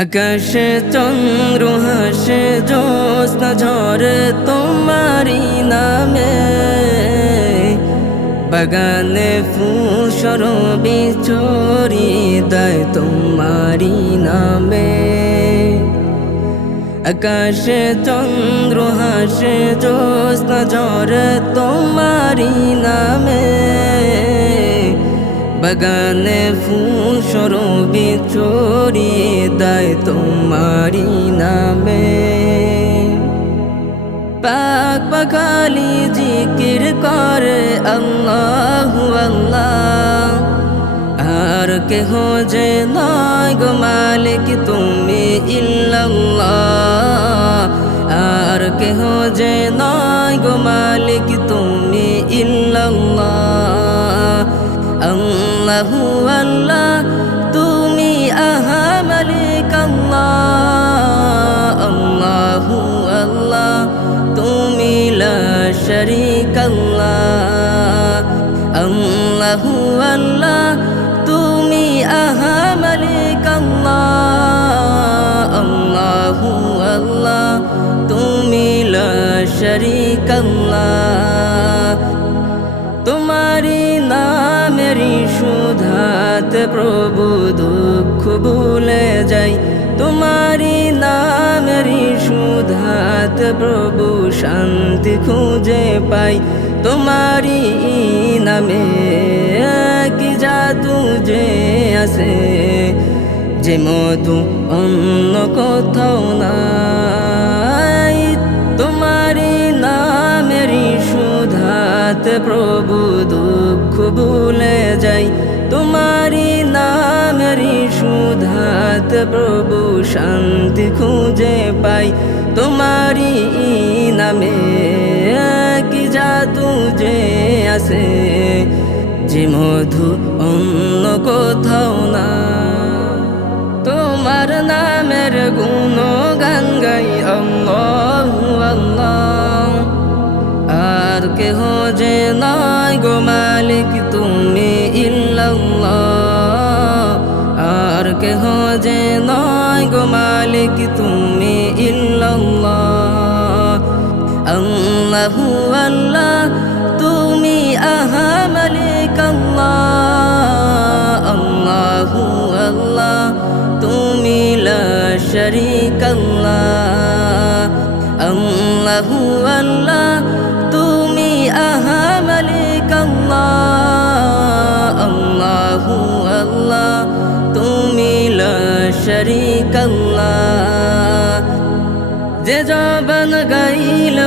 আকাশে চন্দ্র হাসে জ্যোৎস্না ঝরে তোমারি নামে বাগানে ফুল সরবি চরি দেয় তোমারি নামে আকাশে চন্দ্র হাসে, জ্যোৎস্না ঝরে তোমারি নামে। বাগানে ফুল সরবি চরিয়ে দেয় তোমারি নামে। পাক পাখালি জিকির করে আল্লাহ আল্লাহ। আর কেহ যে নয় গো মালিক তুমি ইল্লাল্লাহ। আর কেহ যে নয় গো মালিক তুমি ইল্লাল্লাহ। আল্লাহু আল্লাহ, তুমি আহা মালিক আল্লাহ, আল্লাহু আল্লাহ, তুমি লা শরীক আল্লাহ, আল্লাহু আল্লাহ, তুমি আহা মালিক আল্লাহ তুমি লা সুধাত প্রভু দুঃখ ভুলে যাই। তোমারি নামেরি সুধাত প্রভু শান্তি খুঁজে পাই। তোমারি নামে কি জাদু যে আছে। যে মধু অন্য কোথাও নাই। তোমারি নামেরি সুধাত প্রভু দুঃখ ভুলে যাই। তোমারি সুধাত প্রভু শান্তি খুঁজে পাই। তোমারি নামে কি যে আছে, যে মধু অন্য কোথাও না। তোমার নামের গুণ গান গাই, আল্লাহ আর কেহ যে নয় গো মালিক, তুমি আর কেহ যে নয় গো মালিক, তুমি ইল্লাল্লাহ। আল্লাহু আল্লাহ, তুমি আহা মালিক আল্লাহ। আল্লাহু আল্লাহ, তুমি লা শরীক আল্লাহ। আল্লাহু আল্লাহ, তুমি আহা মালিক আল্লাহ। আল্লাহু আল্লাহ শরীক যে জবান গাইল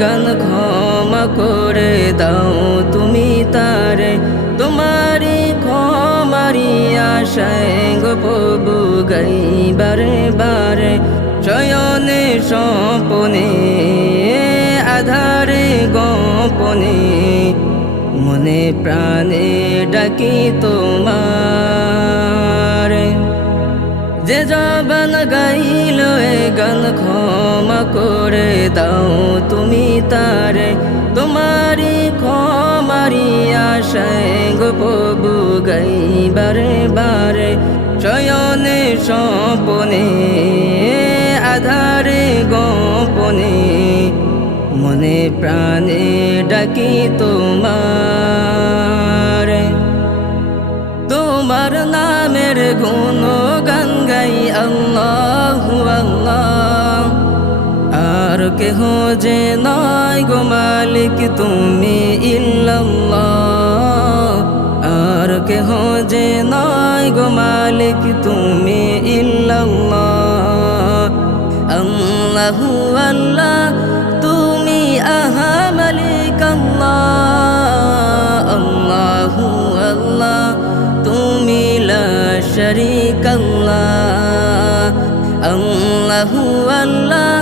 গান ক্ষমা করে দাও তুমি তারে। তোমারি ক্ষমারি আশায় গো প্রভু গাইবারে বারে। শয়নে স্বপনে, আধারে গোপনে, মনে প্রাণে ডাকি তোমার। যে জবান গাইল এ গান ক্ষমা করে দাও তুমি তারে। তোমারি ক্ষমারি আশায় গো প্রভু গাইবারে বারে। শয়নে স্বপনে, আধারে, গোপনে, মনে প্রাণে ডাকি তোমার। তোমার নামের গুণ গাই আল্লাহ আল্লাহ। আর কেহ যে নয় গো মালিক, তুমি ইল্লাল্লাহ। আর কেহ যে নয় গো মালিক, তুমি ইল্লাল্লাহ। আল্লাহু আল্লাহ। শরীক আল্লাহ আল্লাহু আল্লাহ